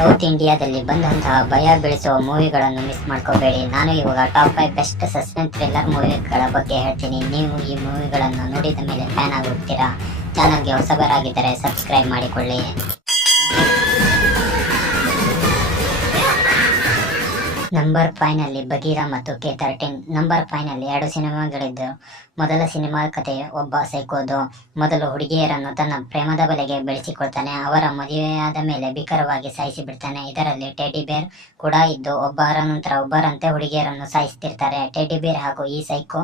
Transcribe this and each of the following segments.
South ಇಂಡಿಯಾದಲ್ಲಿ ಬಂದಂತಹ ಭಯ ಬೆಳೆಸುವ ಮೂವಿಗಳನ್ನು ಮಿಸ್ ಮಾಡ್ಕೋಬೇಡಿ. ನಾನು ಇವಾಗ ಟಾಪ್ 5 ಬೆಸ್ಟ್ ಸಸ್ಪೆನ್ಸ್ ಥ್ರಿಲ್ಲರ್ ಮೂವಿಗಳ ಬಗ್ಗೆ ಹೇಳ್ತೀನಿ. ನೀವು ಈ ಮೂವಿಗಳನ್ನು ನೋಡಿದ ಮೇಲೆ ಫ್ಯಾನ್ ಆಗುತ್ತೀರಾ. ಚಾನಲ್ಗೆ ಹೊಸಬರಾಗಿದ್ದರೆ ಸಬ್ಸ್ಕ್ರೈಬ್ ಮಾಡಿಕೊಳ್ಳಿ. ನಂಬರ್ 5 ನಲ್ಲಿ ಬಗೀರಾ ಮತ್ತು K13. ನಂಬರ್ 5 ನಲ್ಲಿ 2 ಸಿನಿಮಾಗಳಿದ್ದು, ಮೊದಲ ಸಿನಿಮಾ ಕಥೆ ಒಬ್ಬ ಸೈಕೋದು ಮೊದಲು ಹುಡುಗಿಯರನ್ನು ತನ್ನ ಪ್ರೇಮದ ಬಲೆಗೆ ಬೆಳೆಸಿಕೊಳ್ತಾನೆ. ಅವರ ಮದುವೆಯಾದ ಮೇಲೆ ಭೀಕರವಾಗಿ ಸಾಯಿಸಿ ಬಿಡ್ತಾನೆ. ಇದರಲ್ಲಿ ಟೆಡ್ಡಿ ಬೇರ್ ಕೂಡ ಇದ್ದು ಒಬ್ಬರ ನಂತರ ಒಬ್ಬರಂತೆ ಹುಡುಗಿಯರನ್ನು ಸಾಯಿಸ್ತಿರ್ತಾರೆ. ಟೆಡ್ಡಿ ಬೇರ್ ಹಾಗೂ ಈ ಸೈಕೋ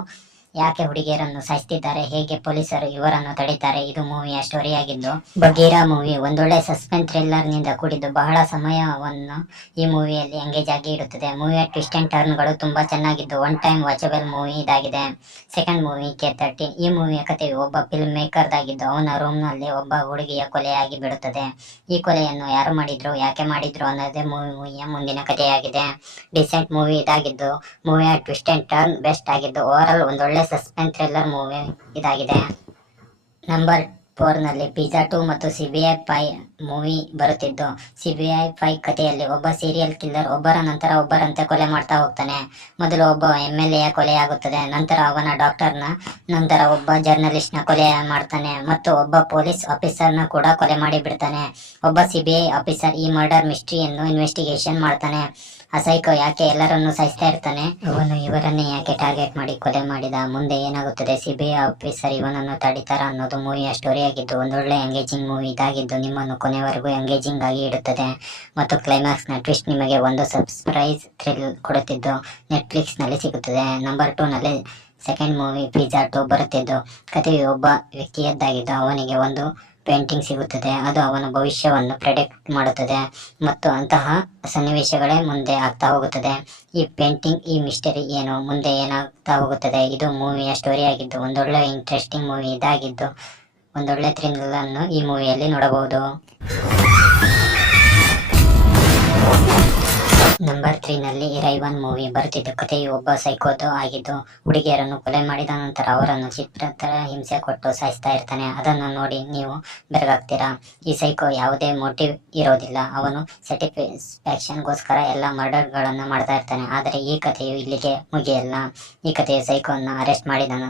ಯಾಕೆ ಹುಡುಗಿಯರನ್ನು ಸಾಯಿಸ್ತಿದ್ದಾರೆ, ಹೇಗೆ ಪೊಲೀಸರು ಇವರನ್ನು ತಡೀತಾರೆ, ಇದು ಮೂವಿಯ ಸ್ಟೋರಿಯಾಗಿದ್ದು, ಬಗೀರಾ ಮೂವಿ ಒಂದೊಳ್ಳೆ ಸಸ್ಪೆನ್ಸ್ ಥ್ರಿಲ್ಲರ್ ನಿಂದ ಕೂಡಿದ್ದು ಬಹಳ ಸಮಯವನ್ನು ಈ ಮೂವಿಯಲ್ಲಿ ಎಂಗೇಜ್ ಆಗಿ ಇಡುತ್ತದೆ. ಮೂವಿಯ ಟ್ವಿಸ್ಟ್ ಅಂಡ್ ಟರ್ನ್ಗಳು ತುಂಬಾ ಚೆನ್ನಾಗಿದ್ದು ಒನ್ ಟೈಮ್ ವಾಚಬಲ್ ಮೂವಿ ಇದಾಗಿದೆ. Second movie K13. ಈ ಮೂವಿಯ ಕಥೆಯು ಒಬ್ಬ ಫಿಲ್ಮ್ ಮೇಕರ್ದಾಗಿದ್ದು ಅವನ ರೂಮ್ ನಲ್ಲಿ ಒಬ್ಬ ಹುಡುಗಿಯ ಕೊಲೆಯಾಗಿ ಬಿಡುತ್ತದೆ. ಈ ಕೊಲೆಯನ್ನು ಯಾರು ಮಾಡಿದ್ರು, ಯಾಕೆ ಮಾಡಿದ್ರು ಅನ್ನೋದೇ ಮೂವಿಯ ಮುಂದಿನ ಕಥೆಯಾಗಿದೆ. ಡಿಸೆಂಟ್ ಮೂವಿ ಇದಾಗಿದ್ದು ಮೂವಿಯ ಟ್ವಿಸ್ಟ್ ಅಂಡ್ ಟರ್ನ್ ಬೆಸ್ಟ್ ಆಗಿದ್ದು ಓವರ್ ಆಲ್ ಒಂದೊಳ್ಳೆ ಸಸ್ಪೆನ್ಸ್ ಥ್ರಿಲ್ಲರ್ ಮೂವಿ ಇದಾಗಿದೆ. ನಂಬರ್ 4 ನಲ್ಲಿ ಪಿಜ್ಜಾ 2 ಮತ್ತು CBI 5 ಮೂವಿ ಬರುತ್ತಿದ್ದು, CBI 5 ಕಥೆಯಲ್ಲಿ ಒಬ್ಬ ಸೀರಿಯಲ್ ಕಿಲ್ಲರ್ ಒಬ್ಬರ ನಂತರ ಒಬ್ಬರಂತೆ ಕೊಲೆ ಮಾಡ್ತಾ ಹೋಗ್ತಾನೆ. ಮೊದಲು ಒಬ್ಬ MLA ಕೊಲೆಯಾಗುತ್ತದೆ, ನಂತರ ಅವನ ಡಾಕ್ಟರ್ನ, ನಂತರ ಒಬ್ಬ ಜರ್ನಲಿಸ್ಟ್ನ ಕೊಲೆ ಮಾಡ್ತಾನೆ ಮತ್ತು ಒಬ್ಬ ಪೊಲೀಸ್ ಆಫೀಸರ್ನ ಕೂಡ ಕೊಲೆ ಮಾಡಿ ಬಿಡ್ತಾನೆ. ಒಬ್ಬ CBI ಆಫೀಸರ್ ಈ ಮರ್ಡರ್ ಮಿಸ್ಟ್ರಿಯನ್ನು ಇನ್ವೆಸ್ಟಿಗೇಷನ್ ಮಾಡ್ತಾನೆ. ಆ ಸೈಕೋ ಯಾಕೆ ಎಲ್ಲರನ್ನು ಸಾಯಿಸ್ತಾ ಇರ್ತಾನೆ, ಇವನು ಇವರನ್ನೇ ಯಾಕೆ ಟಾರ್ಗೆಟ್ ಮಾಡಿ ಕೊಲೆ ಮಾಡಿದ, ಮುಂದೆ ಏನಾಗುತ್ತದೆ, CBI ಆಫೀಸರ್ ಇವನನ್ನು ತಡೀತಾರ ಅನ್ನೋದು ಮೂವಿಯ ಸ್ಟೋರಿಯಾಗಿದ್ದು ಒಂದೊಳ್ಳೆ ಎಂಗೇಜಿಂಗ್ ಮೂವಿ ಇದಾಗಿದ್ದು ನಿಮ್ಮನ್ನು ಕೊನೆವರೆಗೂ ಎಂಗೇಜಿಂಗ್ ಆಗಿ ಇಡುತ್ತದೆ ಮತ್ತು ಕ್ಲೈಮ್ಯಾಕ್ಸ್ ನ ಟ್ವಿಸ್ಟ್ ನಿಮಗೆ ಒಂದು ಸರ್ಪ್ರೈಸ್ ಥ್ರಿಲ್ ಕೊಡುತ್ತಿದ್ದು ನೆಟ್ಫ್ಲಿಕ್ಸ್ ನಲ್ಲಿ ಸಿಗುತ್ತದೆ. ನಂಬರ್ 2 ನಲ್ಲಿ ಸೆಕೆಂಡ್ ಮೂವಿ ಪಿಜ್ಜಾ 2 ಬರುತ್ತಿದ್ದು, ಕಥೆಯು ಒಬ್ಬ ವ್ಯಕ್ತಿಯದ್ದಾಗಿದ್ದು ಅವನಿಗೆ ಒಂದು ಪೇಂಟಿಂಗ್ ಸಿಗುತ್ತದೆ. ಅದು ಅವನ ಭವಿಷ್ಯವನ್ನು ಪ್ರೆಡಿಕ್ಟ್ ಮಾಡುತ್ತದೆ ಮತ್ತು ಅಂತಹ ಸನ್ನಿವೇಶಗಳೇ ಮುಂದೆ ಆಗ್ತಾ ಹೋಗುತ್ತದೆ. ಈ ಪೇಂಟಿಂಗ್, ಈ ಮಿಸ್ಟರಿ ಏನು, ಮುಂದೆ ಏನಾಗ್ತಾ ಹೋಗುತ್ತದೆ, ಇದು ಮೂವಿಯ ಸ್ಟೋರಿಯಾಗಿದ್ದು ಒಂದೊಳ್ಳೆ ಇಂಟ್ರೆಸ್ಟಿಂಗ್ ಮೂವಿ ಇದಾಗಿದ್ದು ಒಂದೊಳ್ಳೆ ಥ್ರಿಲ್ ಅನ್ನು ಈ ಮೂವಿಯಲ್ಲಿ ನೋಡಬಹುದು. ನಂಬರ್ 3 ನಲ್ಲಿ ಇರೈವನ್ ಮೂವಿ ಬರುತ್ತಿದ್ದು, ಕಥೆಯು ಒಬ್ಬ ಸೈಕೋದು ಆಗಿದ್ದು ಹುಡುಗಿಯರನ್ನು ಕೊಲೆ ಮಾಡಿದ ನಂತರ ಅವರನ್ನು ಚಿತ್ರತರ ಹಿಂಸೆ ಕೊಟ್ಟು ಸಾಯಿಸ್ತಾ ಇರ್ತಾನೆ. ಅದನ್ನು ನೋಡಿ ನೀವು ಬೆರಗಾಗ್ತೀರಾ. ಈ ಸೈಕೋ ಯಾವುದೇ ಮೋಟಿವ್ ಇರೋದಿಲ್ಲ, ಅವನು ಸ್ಯಾಟಿಸ್ಫ್ಯಾಕ್ಷನ್ಗೋಸ್ಕರ ಎಲ್ಲ ಮರ್ಡರ್ಗಳನ್ನು ಮಾಡ್ತಾ ಇರ್ತಾನೆ. ಆದರೆ ಈ ಕಥೆಯು ಇಲ್ಲಿಗೆ ಮುಗಿಯಲ್ಲ. ಈ ಕಥೆಯು ಸೈಕೋನ ಅರೆಸ್ಟ್ ಮಾಡಿದ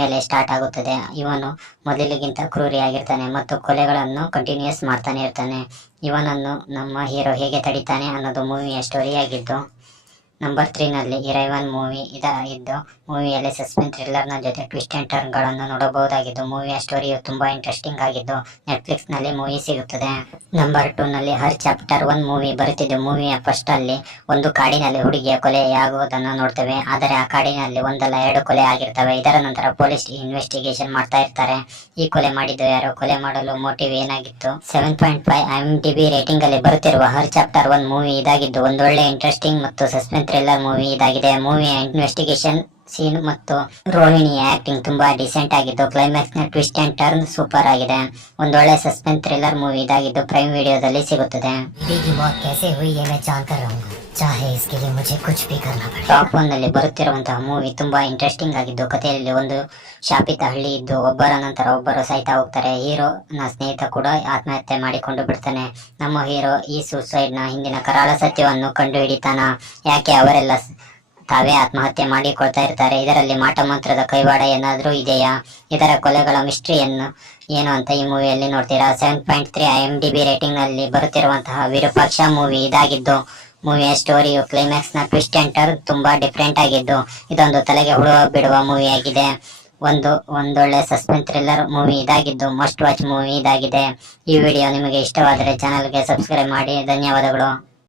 ಮೇಲೆ ಸ್ಟಾರ್ಟ್ ಆಗುತ್ತದೆ. ಇವನು ಮೊದಲಿಗಿಂತ ಕ್ರೂರಿಯಾಗಿರ್ತಾನೆ ಮತ್ತು ಕೊಲೆಗಳನ್ನು ಕಂಟಿನ್ಯೂಸ್ ಮಾಡ್ತಾನೆ ಇರ್ತಾನೆ. ಇವನನ್ನು ನಮ್ಮ ಹೀರೋ ಹೇಗೆ ತಡೀತಾನೆ ಅನ್ನೋದು ಮೂವಿಯ ಸ್ಟೋರಿಯಾಗಿದ್ದು, ನಂಬರ್ 3 ನಲ್ಲಿ ಇರೈವನ್ ಮೂವಿ ಇದಾಗಿದ್ದು ಮೂವಿಯಲ್ಲಿ ಸಸ್ಪೆನ್ಸ್ ಥ್ರಿಲ್ಲರ್ನ ಜೊತೆ ಟ್ವಿಸ್ಟ್ ಅಂಡ್ ಟರ್ನ್ಗಳನ್ನು ನೋಡಬಹುದಾಗಿದ್ದು ಮೂವಿಯ ಸ್ಟೋರಿಯು ತುಂಬಾ ಇಂಟ್ರೆಸ್ಟಿಂಗ್ ಆಗಿದ್ದು ನೆಟ್ಫ್ಲಿಕ್ಸ್ ನಲ್ಲಿ ಮೂವಿ ಸಿಗುತ್ತದೆ. ನಂಬರ್ 2 ನಲ್ಲಿ ಹರ್ ಚಾಪ್ಟರ್ 1 ಮೂವಿ ಬರುತ್ತಿದ್ದು, ಮೂವಿಯ ಫಸ್ಟ್ ಅಲ್ಲಿ ಒಂದು ಕಾಡಿನಲ್ಲಿ ಹುಡುಗಿಯ ಕೊಲೆಯಾಗುವುದನ್ನು ನೋಡ್ತೇವೆ. ಆದರೆ ಆ ಕಾಡಿನಲ್ಲಿ ಒಂದಲ್ಲ 2 ಕೊಲೆ ಆಗಿರ್ತವೆ. ಇದರ ನಂತರ ಪೊಲೀಸ್ ಇನ್ವೆಸ್ಟಿಗೇಷನ್ ಮಾಡ್ತಾ ಇರ್ತಾರೆ. ಈ ಕೊಲೆ ಮಾಡಿದ್ದು ಯಾರು, ಕೊಲೆ ಮಾಡಲು ಮೋಟಿವ್ ಏನಾಗಿತ್ತು. 7.5 IMDb ರೇಟಿಂಗ್ ಅಲ್ಲಿ ಬರುತ್ತಿರುವ ಹರ್ ಚಾಪ್ಟರ್ 1 ಮೂವಿ ಇದಾಗಿದ್ದು ಒಂದೊಳ್ಳೆ ಇಂಟ್ರೆಸ್ಟಿಂಗ್ ಮತ್ತು ಸಸ್ಪೆನ್ಸ್ ಥ್ರಿಲ್ಲರ್ ಮೂವಿ ಇದಾಗಿದೆ. ಮೂವಿಯ ಇನ್ವೆಸ್ಟಿಗೇಷನ್ ಸೀನ್ ಮತ್ತು ರೋಹಿಣಿಯ ಆಕ್ಟಿಂಗ್ ತುಂಬಾ ಡಿಸೆಂಟ್ ಆಗಿದ್ದು ಕ್ಲೈಮ್ಯಾಕ್ಸ್ ನ ಟ್ವಿಸ್ಟ್ ಅಂಡ್ ಟರ್ನ್ ಸೂಪರ್ ಆಗಿದೆ. ಒಂದೊಳ್ಳೆ ಸಸ್ಪೆನ್ಸ್ ಥ್ರಿಲ್ಲರ್ ಮೂವಿ ಇದಾಗಿದ್ದು ಪ್ರೈಮ್ ವಿಡಿಯೋದಲ್ಲಿ ಸಿಗುತ್ತದೆ. ಟಾಪ್ 1 ನಲ್ಲಿ ಬರುತ್ತಿರುವಂತಹ ಮೂವಿ ತುಂಬಾ ಇಂಟ್ರೆಸ್ಟಿಂಗ್ ಆಗಿದ್ದು ಕಥೆಯಲ್ಲಿ ಒಂದು ಶಾಪಿತ ಹಳ್ಳಿ ಇದ್ದು ಒಬ್ಬರ ನಂತರ ಒಬ್ಬರು ಸಾಯ್ತಾ ಹೋಗ್ತಾರೆ. ಹೀರೋನ ಸ್ನೇಹಿತ ಕೂಡ ಆತ್ಮಹತ್ಯೆ ಮಾಡಿಕೊಂಡು ಬಿಡ್ತಾನೆ. ನಮ್ಮ ಹೀರೋ ಈ ಸೂಸೈಡ್ ನ ಹಿಂದಿನ ಕರಾಳ ಸತ್ಯವನ್ನು ಕಂಡು ಹಿಡಿತಾನ. ಯಾಕೆ ಅವರೆಲ್ಲ ತಾವೇ ಆತ್ಮಹತ್ಯೆ ಮಾಡಿಕೊಳ್ತಾ ಇರ್ತಾರೆ, ಇದರಲ್ಲಿ ಮಾಟ ಮಂತ್ರದ ಕೈವಾಡ ಏನಾದ್ರೂ ಇದೆಯಾ, ಇದರ ಕೊಲೆಗಳ ಮಿಸ್ಟ್ರಿಯನ್ನು ಏನು ಅಂತ ಈ ಮೂವಿಯಲ್ಲಿ ನೋಡ್ತೀರಾ. 7.3 IMDb ರೇಟಿಂಗ್ ನಲ್ಲಿ ಬರುತ್ತಿರುವಂತಹ ವಿರೂಪಾಕ್ಷ ಮೂವಿ ಇದಾಗಿದ್ದು ಮೂವಿಯ ಸ್ಟೋರಿಯು ಕ್ಲೈಮ್ಯಾಕ್ಸ್ ನ ಟ್ವಿಸ್ಟ್ ಅಂಡ್ ಟರ್ನ್ ತುಂಬಾ ಡಿಫ್ರೆಂಟ್ ಆಗಿದ್ದು ಇದೊಂದು ತಲೆಗೆ ಹುಳ ಬಿಡುವ ಮೂವಿಯಾಗಿದೆ. ಒಂದೊಳ್ಳೆ ಸಸ್ಪೆನ್ಸ್ ಥ್ರಿಲ್ಲರ್ ಮೂವಿ ಇದಾಗಿದ್ದು ಮಸ್ಟ್ ವಾಚ್ ಮೂವಿ ಇದಾಗಿದೆ. ಈ ವಿಡಿಯೋ ನಿಮಗೆ ಇಷ್ಟವಾದರೆ ಚಾನಲ್ಗೆ ಸಬ್ಸ್ಕ್ರೈಬ್ ಮಾಡಿ. ಧನ್ಯವಾದಗಳು.